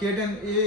K10A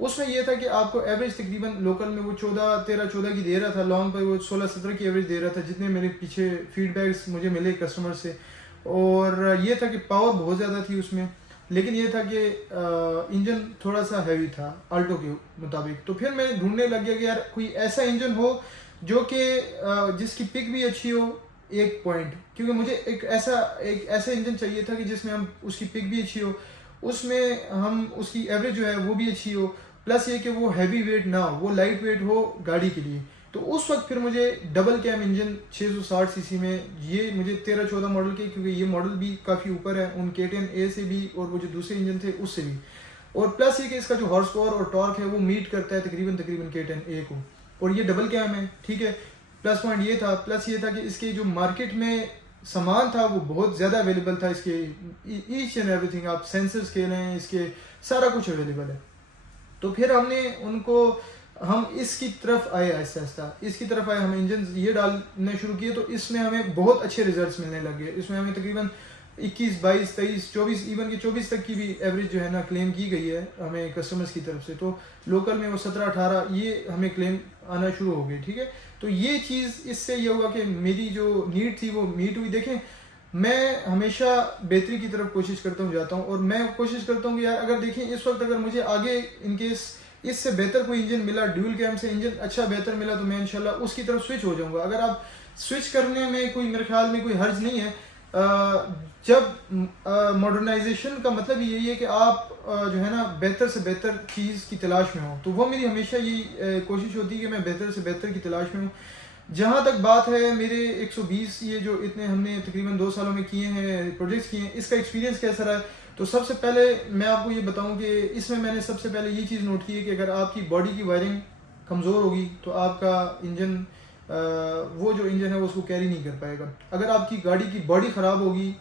اس میں یہ تھا کہ آپ کو ایوریج تقریباً لوکل میں وہ 14 کی دے رہا تھا، لانگ پہ وہ 16-17 کی ایوریج دے رہا تھا، جتنے میرے پیچھے فیڈ بیکس مجھے ملے کسٹمر سے. اور یہ تھا کہ پاور بہت زیادہ تھی اس میں، لیکن یہ تھا کہ انجن تھوڑا سا ہیوی تھا الٹو کے مطابق. تو پھر میں ڈھونڈنے لگ گیا کہ یار کوئی ایسا انجن ہو جو کہ جس کی پک بھی اچھی ہو ایک پوائنٹ، کیونکہ مجھے ایک ایسا انجن چاہیے تھا کہ جس میں ہم اس کی پک بھی اچھی ہو، اس میں ہم اس کی ایوریج جو ہے وہ بھی اچھی ہو، پلس یہ کہ وہ ہیوی ویٹ نہ ہو، وہ لائٹ ویٹ ہو گاڑی کے لیے. تو اس وقت پھر مجھے ڈبل کیم انجن 660 سی سی میں، یہ مجھے 13-14 ماڈل کے، کیونکہ یہ ماڈل بھی کافی اوپر ہے ان K10A سے بھی اور وہ جو دوسرے انجن تھے اس سے بھی، اور پلس یہ کہ اس کا جو ہارس پاور اور ٹارک ہے وہ میٹ کرتا ہے تقریباً K10A کو، اور یہ ڈبل کیم ہے. ٹھیک ہے، پلس پوائنٹ یہ تھا. پلس یہ تھا کہ اس کے جو مارکیٹ میں سامان تھا وہ بہت زیادہ اویلیبل تھا، اس کے ایچ اینڈ ایوری تھنگ، آپ سینسرز کے لیں، اس کے سارا کچھ اویلیبل ہے. تو پھر ہم اس کی طرف آئے، آہستہ آہستہ ہم انجن یہ ڈالنے شروع کیے. تو اس میں ہمیں بہت اچھے ریزلٹس ملنے لگ گئے. اس میں ہمیں تقریباً 21, 22, 23, 24، ایون کہ 24 تک کی بھی ایوریج جو ہے نا کلیم کی گئی ہے ہمیں کسٹمرز کی طرف سے. تو لوکل میں وہ 17-18 یہ ہمیں کلیم آنا شروع ہو گئی. ٹھیک ہے، تو یہ چیز اس سے یہ ہوا کہ میری جو نیڈ تھی وہ میٹ ہوئی. دیکھیں میں ہمیشہ بہتری کی طرف کوشش جاتا ہوں، اور میں کوشش کرتا ہوں کہ یار اگر دیکھیں اس وقت اگر مجھے آگے ان کیس اس سے بہتر کوئی انجن ملا، ڈیول کیم سے انجن اچھا بہتر ملا، تو میں انشاءاللہ اس کی طرف سوئچ ہو جاؤں گا. اگر آپ سوئچ کرنے میں میرے خیال میں کوئی حرج نہیں ہے. جب ماڈرنائزیشن کا مطلب یہی ہے کہ آپ جو ہے نا بہتر سے بہتر چیز کی تلاش میں ہوں، تو وہ میری ہمیشہ یہی کوشش ہوتی ہے کہ میں بہتر سے بہتر کی تلاش میں ہوں. جہاں تک بات ہے میرے 120 یہ جو اتنے ہم نے تقریباً 2 سالوں میں کیے ہیں پروجیکٹس کیے ہیں، اس کا ایکسپیرینس کیسا رہا ہے. تو سب سے پہلے میں آپ کو یہ بتاؤں کہ اس میں نے سب سے پہلے یہ چیز نوٹ کی ہے کہ اگر آپ کی باڈی کی وائرنگ کمزور ہوگی تو آپ کا انجن وہ جو انجن ہے وہ اس کو کیری نہیں کر پائے گا. اگر آپ کی گاڑی کی باڈی خراب ہوگی،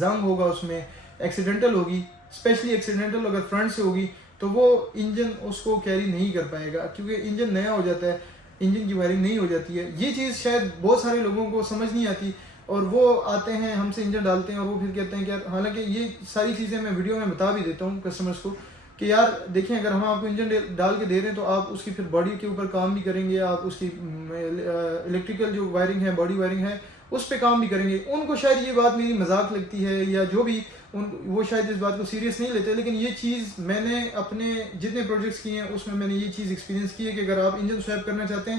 زنگ ہوگا، اس میں ایکسیڈنٹل ہوگی، اسپیشلی ایکسیڈنٹل اگر فرنٹ سے ہوگی، تو وہ انجن اس کو کیری نہیں کر پائے گا، کیونکہ انجن نیا ہو جاتا ہے، انجن کی وائرنگ نہیں ہو جاتی ہے. یہ چیز شاید بہت سارے لوگوں کو سمجھ نہیں آتی، اور وہ آتے ہیں ہم سے انجن ڈالتے ہیں اور وہ پھر کہتے ہیں کہ یار، حالانکہ یہ ساری چیزیں میں ویڈیو میں بتا بھی دیتا ہوں کسٹمرز کو کہ یار دیکھیں اگر ہم آپ کو انجن ڈال کے دے رہے ہیں تو آپ اس کی پھر باڈی کے اوپر کام بھی کریں گے، آپ اس کی الیکٹریکل جو وائرنگ ہے، باڈی وائرنگ ہے، اس پہ کام بھی کریں گے. ان کو شاید یہ بات میری مذاق لگتی ہے یا جو بھی، وہ شاید اس بات کو سیریس نہیں لیتے، لیکن یہ چیز میں نے اپنے جتنے پروجیکٹس کیے ہیں اس میں نے یہ چیز ایکسپیرینس کی ہے کہ اگر آپ انجن سویپ کرنا چاہتے ہیں،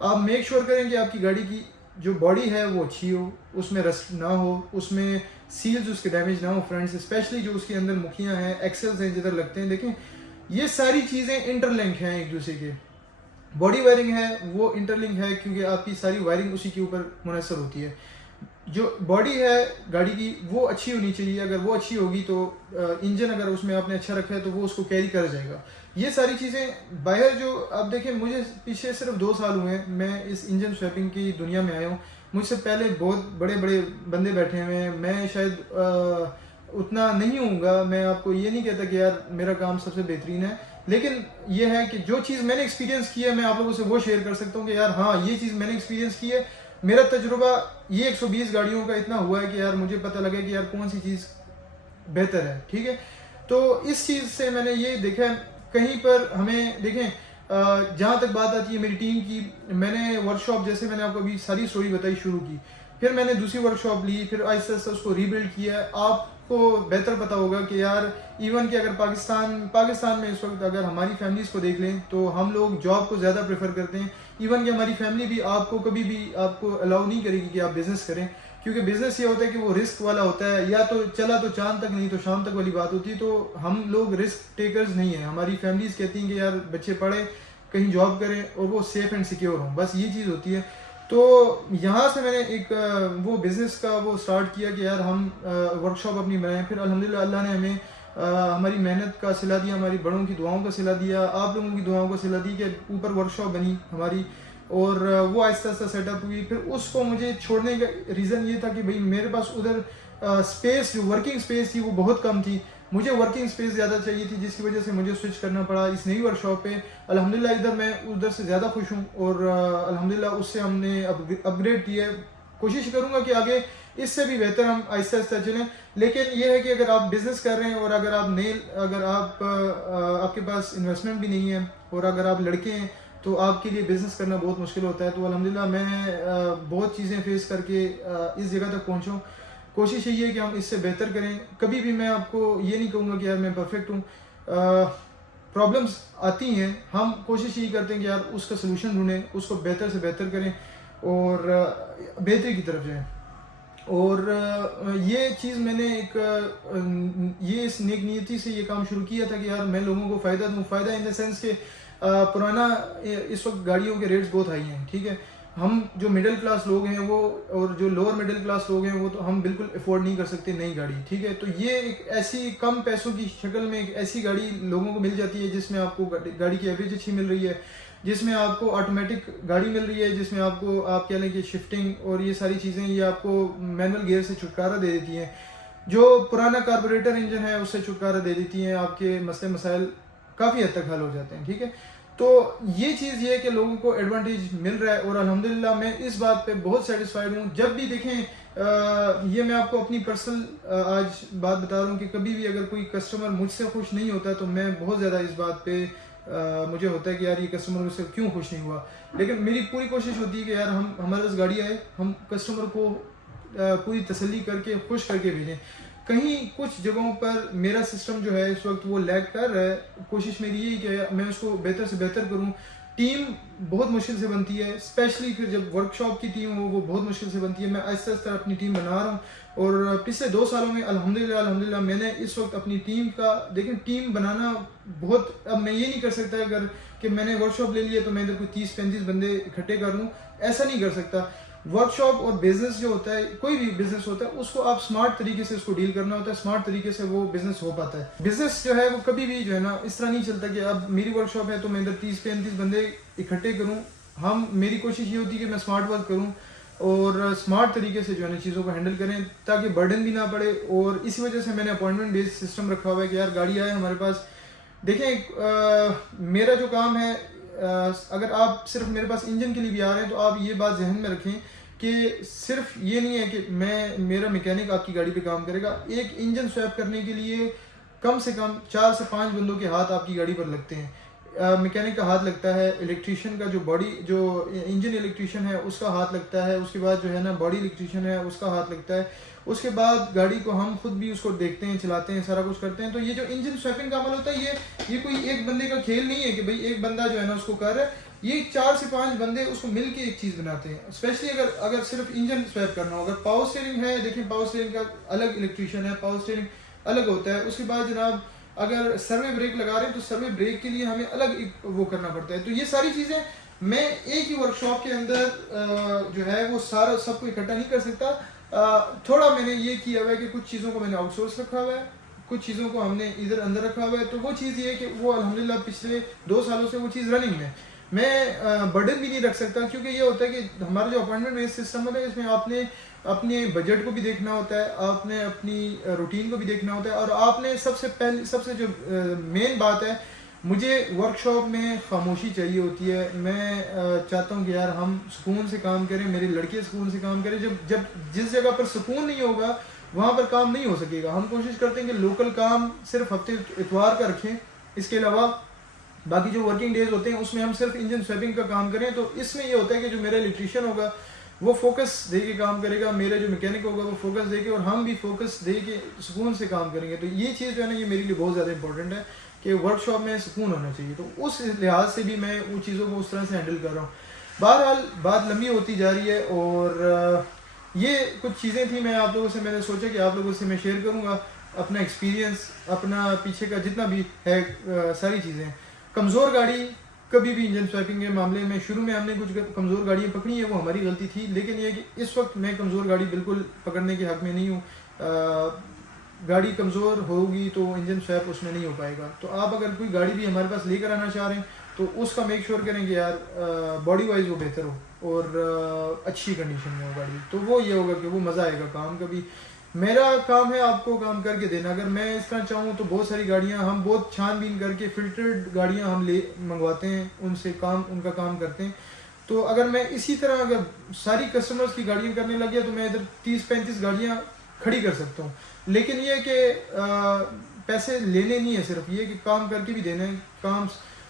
آپ میک شور کریں کہ آپ کی گاڑی کی جو باڈی ہے وہ اچھی ہو، اس میں رسٹ نہ ہو، اس میں سیلز اس کے ڈیمیج نہ ہو، فرنٹ سے اسپیشلی جو اس کے اندر مکھیاں ہیں، ایکسلز ہیں جدھر لگتے ہیں. دیکھیں یہ ساری چیزیں انٹر لنک ہیں ایک دوسرے کے. باڈی وائرنگ ہے وہ انٹر لنک ہے کیونکہ آپ کی ساری وائرنگ اسی کے اوپر منحصر ہوتی ہے. جو باڈی ہے گاڑی کی وہ اچھی ہونی چاہیے، اگر وہ اچھی ہوگی تو انجن اگر اس میں آپ نے اچھا رکھا ہے تو وہ اس کو کیری کر جائے گا. یہ ساری چیزیں باہر جو آپ دیکھیں، مجھے پیچھے صرف 2 سال ہوئے ہیں میں اس انجن سویپنگ کی دنیا میں آیا ہوں. مجھ سے پہلے بہت بڑے بڑے بندے بیٹھے ہوئے ہیں، میں شاید اتنا نہیں ہوں گا، میں آپ کو یہ نہیں کہتا کہ یار میرا کام سب سے بہترین ہے، لیکن یہ ہے کہ جو چیز میں نے ایکسپیرینس کی ہے میں آپ لوگوں سے وہ شیئر کر سکتا ہوں کہ یار ہاں یہ چیز میں نے ایکسپیرینس کی ہے. میرا تجربہ یہ 120 گاڑیوں کا اتنا ہوا ہے کہ یار مجھے پتہ لگا کہ یار کون سی چیز بہتر ہے. ٹھیک ہے، تو اس چیز سے میں نے یہ دیکھا ہے. کہیں پر ہمیں دیکھیں جہاں تک بات آتی ہے میری ٹیم کی، میں نے ورک شاپ، جیسے میں نے آپ کو ابھی ساری سٹوری بتائی، شروع کی، پھر میں نے دوسری ورک شاپ لی، پھر آہستہ آہستہ اس کو ری بلڈ کیا. آپ کو بہتر پتہ ہوگا کہ یار ایون کہ اگر پاکستان میں اس وقت اگر ہماری فیملیز کو دیکھ لیں تو ہم لوگ جاب کو زیادہ پریفر کرتے ہیں. ایون کہ ہماری فیملی بھی آپ کو کبھی بھی آپ کو الاؤ نہیں کرے گی کہ آپ بزنس کریں، کیونکہ بزنس یہ ہوتا ہے کہ وہ رسک والا ہوتا ہے، یا تو چلا تو چاند تک نہیں تو شام تک والی بات ہوتی ہے. تو ہم لوگ رسک ٹیکرز نہیں ہیں. ہماری فیملیز کہتی ہیں کہ یار بچے پڑھیں، کہیں جاب کریں اور وہ سیف اینڈ سیکیور ہوں، بس یہ چیز ہوتی ہے. تو یہاں سے میں نے ایک وہ بزنس کا وہ سٹارٹ کیا کہ یار ہم ورک شاپ اپنی بنائیں. پھر الحمدللہ اللہ نے ہمیں ہماری محنت کا صلہ دیا، ہماری بڑوں کی دعاؤں کا صلہ دیا، آپ لوگوں کی دعاؤں کا صلہ دی کہ اوپر ورک شاپ بنی ہماری، اور وہ آہستہ آہستہ سیٹ اپ ہوئی. پھر اس کو مجھے چھوڑنے کا ریزن یہ تھا کہ بھئی میرے پاس ادھر اسپیس، جو ورکنگ اسپیس تھی وہ بہت کم تھی، مجھے ورکنگ اسپیس زیادہ چاہیے تھی، جس کی وجہ سے مجھے سوئچ کرنا پڑا اس نئی ورک شاپ پہ. الحمدللہ ادھر میں ادھر سے زیادہ خوش ہوں، اور الحمدللہ اس سے ہم نے اپ گریڈ کیا ہے. کوشش کروں گا کہ آگے اس سے بھی بہتر ہم آہستہ آہستہ چلیں. لیکن یہ ہے کہ اگر آپ بزنس کر رہے ہیں اور اگر آپ کے پاس انویسٹمنٹ بھی نہیں ہے اور اگر آپ لڑکے ہیں تو آپ کے لیے بزنس کرنا بہت مشکل ہوتا ہے. تو الحمدللہ میں بہت چیزیں فیس کر کے اس جگہ تک پہنچا ہوں. کوشش یہی ہے کہ ہم اس سے بہتر کریں. کبھی بھی میں آپ کو یہ نہیں کہوں گا کہ یار میں پرفیکٹ ہوں. پرابلمس آتی ہیں, ہم کوشش یہی کرتے ہیں کہ یار اس کا سلوشن ڈھونڈیں, اس کو بہتر سے بہتر کریں اور بہتری کی طرف جائیں. اور یہ چیز میں نے یہ اس نیک نیتی سے یہ کام شروع کیا تھا کہ یار میں لوگوں کو فائدہ دوں. فائدہ ان دا سینس کہ پرانا اس وقت گاڑیوں کے ریٹس بہت ہائی ہیں, ٹھیک ہے. ہم جو مڈل کلاس لوگ ہیں وہ اور جو لوور مڈل کلاس لوگ ہیں وہ تو ہم بالکل افورڈ نہیں کر سکتے نئی گاڑی, ٹھیک ہے. تو یہ ایک ایسی کم پیسوں کی شکل میں ایک ایسی گاڑی لوگوں کو مل جاتی ہے جس میں آپ کو گاڑی کی ایوریج اچھی مل رہی ہے, جس میں آپ کو آٹومیٹک گاڑی مل رہی ہے, جس میں آپ کو آپ کہہ لیں کہ شفٹنگ اور یہ ساری چیزیں یہ آپ کو مینول گیئر سے چھٹکارا دے دیتی ہیں. جو پرانا کاربوریٹر انجن ہے اس سے چھٹکارا دے دیتی ہیں, آپ کے مسئلے مسائل کافی حد تک حل ہو جاتے ہیں, ٹھیک ہے. تو یہ چیز یہ ہے کہ لوگوں کو ایڈوانٹیج مل رہا ہے اور الحمدللہ میں اس بات پہ بہت سیٹسفائیڈ ہوں. جب بھی دیکھیں یہ میں آپ کو اپنی پرسنل آج بات بتا رہا ہوں کہ کبھی بھی اگر کوئی کسٹمر مجھ سے خوش نہیں ہوتا تو میں بہت زیادہ اس بات پہ مجھے ہوتا ہے کہ یار یہ کسٹمر مجھ سے کیوں خوش نہیں ہوا. لیکن میری پوری کوشش ہوتی ہے کہ یار ہمارے پاس گاڑی آئے, ہم کسٹمر کو پوری تسلی کر کے خوش کر کے بھیجیں. کہیں کچھ جگہوں پر میرا سسٹم جو ہے اس وقت وہ لیگ کر رہا ہے. کوشش میری یہی کہ میں اس کو بہتر سے بہتر کروں. ٹیم بہت مشکل سے بنتی ہے, اسپیشلی پھر جب ورک شاپ کی ٹیم ہو وہ بہت مشکل سے بنتی ہے. میں آہستہ آہستہ اپنی ٹیم بنا رہا ہوں اور پچھلے 2 سالوں میں الحمدللہ میں نے اس وقت اپنی ٹیم کا دیکھیں ٹیم بنانا بہت, اب میں یہ نہیں کر سکتا اگر کہ میں نے ورک شاپ لے لیا تو میں ادھر کوئی 30-35 بندے اکٹھے کر لوں, ایسا نہیں کر سکتا. ورک شاپ اور بزنس جو ہوتا ہے, کوئی بھی بزنس ہوتا ہے, اس کو آپ سمارٹ طریقے سے اس کو ڈیل کرنا ہوتا ہے, سمارٹ طریقے سے وہ بزنس ہو پاتا ہے. بزنس جو ہے وہ کبھی بھی جو ہے نا اس طرح نہیں چلتا کہ اب میری ورک شاپ ہے تو میں ادھر 30-35 بندے اکٹھے کروں. میری کوشش یہ ہوتی ہے کہ میں سمارٹ ورک کروں اور سمارٹ طریقے سے جو ہے نا چیزوں کو ہینڈل کریں تاکہ برڈن بھی نہ پڑے. اور اسی وجہ سے میں نے اپوائنٹمنٹ بیس سسٹم رکھا ہوا ہے کہ یار گاڑی آئے ہمارے پاس. دیکھیں میرا جو کام ہے, اگر آپ صرف میرے پاس انجن کے لیے بھی آ رہے ہیں تو آپ یہ بات ذہن میں رکھیں کہ صرف یہ نہیں ہے کہ میرا میکینک آپ کی گاڑی پہ کام کرے گا. ایک انجن سویپ کرنے کے لیے کم سے کم 4 سے 5 بندوں کے ہاتھ آپ کی گاڑی پر لگتے ہیں. میکینک کا ہاتھ لگتا ہے, الیکٹریشین کا جو انجن الیکٹریشین ہے اس کا ہاتھ لگتا ہے, اس کے بعد جو ہے نا باڈی الیکٹریشین ہے اس کا ہاتھ لگتا ہے, اس کے بعد گاڑی کو ہم خود بھی اس کو دیکھتے ہیں, چلاتے ہیں, سارا کچھ کرتے ہیں. تو یہ جو انجن سویپنگ کا عمل ہوتا ہے یہ کوئی ایک بندے کا کھیل نہیں ہے کہ بھئی ایک بندہ جو ہے نا اس کو کر رہا ہے. یہ 4 سے 5 بندے اس کو مل کے ایک چیز بناتے ہیں. اسپیشلی اگر صرف انجن سویپ کرنا ہو. اگر پاور اسٹیئرنگ ہے, دیکھیں پاور اسٹیئرنگ کا الگ الیکٹریشین ہے, پاور اسٹیئرنگ الگ ہوتا ہے. اس کے بعد جناب اگر سروے بریک لگا رہے ہیں تو سروے بریک کے لیے ہمیں الگ وہ کرنا پڑتا ہے. تو یہ ساری چیزیں میں ایک ہی ورک شاپ کے اندر جو ہے وہ سب کو اکٹھا نہیں کر سکتا. تھوڑا میں نے یہ کیا ہوا ہے کہ کچھ چیزوں کو میں نے آؤٹ سورس رکھا ہوا ہے, کچھ چیزوں کو ہم نے ادھر اندر رکھا ہوا ہے. تو وہ چیز یہ ہے کہ وہ الحمدللہ پچھلے 2 سالوں سے وہ چیز رننگ ہے. میں برڈن بھی نہیں رکھ سکتا کیونکہ یہ ہوتا ہے کہ ہمارا جو اپوائنٹمنٹ بیس سسٹم ہوتا ہے اس میں آپ نے اپنے بجٹ کو بھی دیکھنا ہوتا ہے, آپ نے اپنی روٹین کو بھی دیکھنا ہوتا ہے, اور آپ نے سب سے جو مین بات ہے, مجھے ورک شاپ میں خاموشی چاہیے ہوتی ہے. میں چاہتا ہوں کہ یار ہم سکون سے کام کریں, میرے لڑکے سکون سے کام کریں. جس جگہ پر سکون نہیں ہوگا وہاں پر کام نہیں ہو سکے گا. ہم کوشش کرتے ہیں کہ لوکل کام صرف ہفتے اتوار کا رکھیں, اس کے علاوہ باقی جو ورکنگ ڈیز ہوتے ہیں اس میں ہم صرف انجن سویپنگ کا کام کریں. تو اس میں یہ ہوتا ہے کہ جو میرا الیکٹریشین ہوگا وہ فوکس دے کے کام کرے گا, میرا جو میکینک ہوگا وہ فوکس دے کے, اور ہم بھی فوکس دے کے سکون سے کام کریں گے. تو یہ چیز جو ہے نا یہ میرے لیے بہت زیادہ امپورٹنٹ ہے کہ ورک شاپ میں سکون ہونا چاہیے. تو اس لحاظ سے بھی میں ان چیزوں کو اس طرح سے ہینڈل کر رہا ہوں. بہرحال بات لمبی ہوتی جا رہی ہے اور یہ کچھ چیزیں تھیں میں نے سوچا کہ آپ لوگوں سے میں شیئر کروں گا اپنا ایکسپیرینس, اپنا پیچھے کا جتنا بھی ہے ساری چیزیں. کمزور گاڑی کبھی بھی انجن سویپنگ کے معاملے میں شروع میں ہم نے کچھ کمزور گاڑیاں پکڑی ہیں, وہ ہماری غلطی تھی. لیکن یہ کہ اس وقت میں کمزور گاڑی بالکل پکڑنے کے حق میں نہیں ہوں. گاڑی کمزور ہوگی تو انجن سویپ اس میں نہیں ہو پائے گا. تو آپ اگر کوئی گاڑی بھی ہمارے پاس لے کر آنا چاہ رہے ہیں تو اس کا میک شیور کریں کہ یار باڈی وائز وہ بہتر ہو اور اچھی کنڈیشن میں ہو گاڑی. تو وہ یہ ہوگا کہ وہ مزہ آئے گا کام کا بھی. میرا کام ہے آپ کو کام کر کے دینا. اگر میں اس طرح چاہوں تو بہت ساری گاڑیاں ہم بہت چھان بین کر کے فلٹرڈ گاڑیاں ہم منگواتے ہیں, ان کا کام کرتے ہیں. تو اگر میں اسی طرح اگر ساری کسٹمرز کی گاڑیاں کرنے لگ گیا تو میں ادھر 30-35 گاڑیاں کھڑی کر سکتا ہوں. لیکن یہ کہ پیسے لینے نہیں ہے، صرف یہ کہ کام کر کے بھی دینا ہے کام.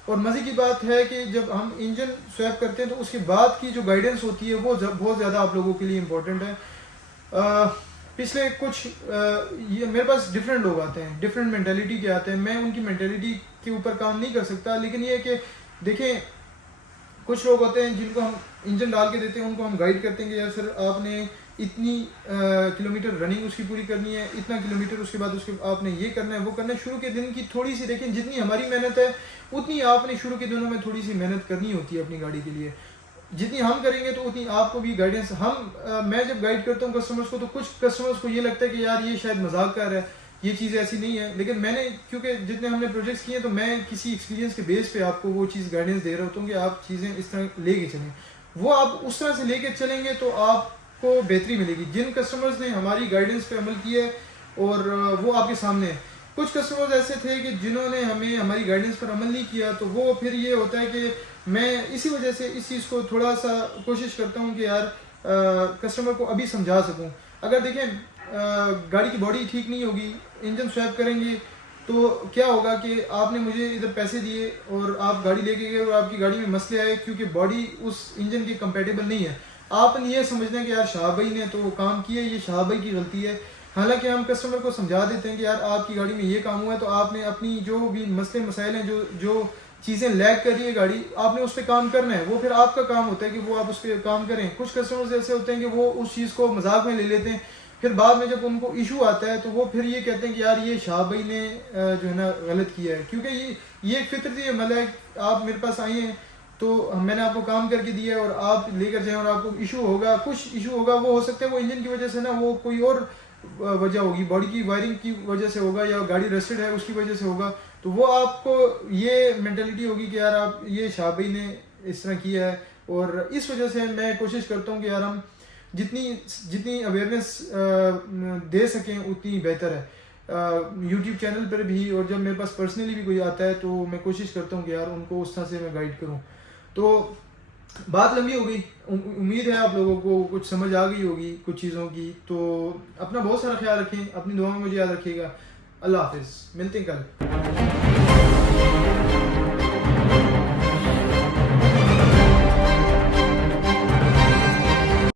اور مزے کی بات ہے کہ جب ہم انجن سویپ کرتے ہیں تو اس کے بعد کی جو گائیڈنس ہوتی ہے وہ بہت زیادہ آپ لوگوں کے لیے امپورٹنٹ ہے. پچھلے کچھ یہ میرے پاس ڈفرینٹ لوگ آتے ہیں، ڈفرینٹ مینٹیلیٹی کے آتے ہیں. میں ان کی مینٹیلیٹی کے اوپر کام نہیں کر سکتا، لیکن یہ کہ دیکھیں کچھ لوگ ہوتے ہیں جن کو ہم انجن ڈال کے دیتے ہیں، ان کو ہم گائیڈ کرتے ہیں کہ یار سر آپ نے اتنی کلومیٹر رننگ اس کی پوری کرنی ہے، اتنا کلومیٹر اس کے بعد آپ نے یہ کرنا ہے وہ کرنا ہے. شروع کے دن کی تھوڑی سی دیکھیں، جتنی ہماری محنت ہے اتنی آپ نے شروع کے دنوں میں تھوڑی سی محنت کرنی ہوتی ہے اپنی گاڑی کے لیے. جتنی ہم کریں گے تو اتنی آپ کو بھی گائیڈنس میں جب گائیڈ کرتا ہوں کسٹمرز کو تو کچھ کسٹمرز کو یہ لگتا ہے کہ یار یہ شاید مذاق کر رہا ہے، یہ چیز ایسی نہیں ہے. لیکن میں نے کیونکہ جتنے ہم نے پروجیکٹس کیے ہیں تو میں کسی ایکسپیرینس کے بیس پہ آپ کو وہ چیز گائیڈنس دے رہا ہوتا ہوں کہ آپ چیزیں اس طرح لے کے چلیں. وہ آپ اس طرح سے لے کے چلیں گے تو آپ کو بہتری ملے گی. جن کسٹمرز نے ہماری گائیڈنس پہ عمل کیا ہے اور وہ آپ کے سامنے ہے. کچھ کسٹمرز ایسے تھے کہ جنہوں نے ہماری گائیڈنس پر عمل نہیں کیا، تو وہ پھر یہ ہوتا ہے کہ میں اسی وجہ سے اس چیز کو تھوڑا سا کوشش کرتا ہوں کہ یار کسٹمر کو ابھی سمجھا سکوں. اگر دیکھیں گاڑی کی باڈی ٹھیک نہیں ہوگی، انجن سویپ کریں گے تو کیا ہوگا کہ آپ نے مجھے ادھر پیسے دیے اور آپ گاڑی لے کے گئے اور آپ کی گاڑی میں مسئلے آئے کیونکہ باڈی اس انجن کی کمپیٹیبل نہیں ہے. آپ نے یہ سمجھنا ہے کہ یار شہاب بھائی نے تو وہ کام کیا ہے، یہ شہاب بھائی کی غلطی ہے. حالانکہ ہم کسٹمر کو سمجھا دیتے ہیں کہ یار آپ کی گاڑی میں یہ کام ہوا ہے تو آپ نے اپنی جو بھی مسئلے مسائل ہیں، جو چیزیں لیگ کر رہی ہے گاڑی، آپ نے اس پہ کام کرنا ہے. وہ پھر آپ کا کام ہوتا ہے کہ وہ آپ اس پہ کام کریں. کچھ کسٹمرز ایسے ہوتے ہیں کہ وہ اس چیز کو مذاق میں لے لیتے ہیں، پھر بعد میں جب ان کو ایشو آتا ہے تو وہ پھر یہ کہتے ہیں کہ یار یہ شہاب بھائی نے جو ہے نا غلط کیا ہے. کیونکہ یہ ایک فطرتی عمل ہے. آپ میرے پاس آئے ہیں تو میں نے آپ کو کام کر کے دیا ہے اور آپ لے کر جائیں اور آپ کو ایشو ہوگا، کچھ ایشو ہوگا. وہ ہو سکتا ہے وہ انجن کی وجہ سے نہ، وہ کوئی اور وجہ ہوگی، باڈی کی وائرنگ کی وجہ سے ہوگا یا گاڑی رسٹڈ ہے اس کی وجہ سے ہوگا. تو وہ آپ کو یہ مینٹیلیٹی ہوگی کہ یار آپ یہ شہاب بھائی نے اس طرح کیا ہے. اور اس وجہ سے میں کوشش کرتا ہوں کہ یار ہم جتنی اویئرنیس دے سکیں اتنی بہتر ہے. یوٹیوب چینل پر بھی اور جب میرے پاس پرسنلی بھی کوئی آتا ہے تو میں کوشش کرتا ہوں کہ یار ان کو اس طرح سے میں گائیڈ کروں. تو بات لمبی ہو گئی، امید ہے آپ لوگوں کو کچھ سمجھ آ گئی ہوگی کچھ چیزوں کی. تو اپنا بہت سارا خیال رکھیں، اپنی دعاؤں میں مجھے یاد رکھیے گا. اللہ حافظ، ملتے ہیں کل.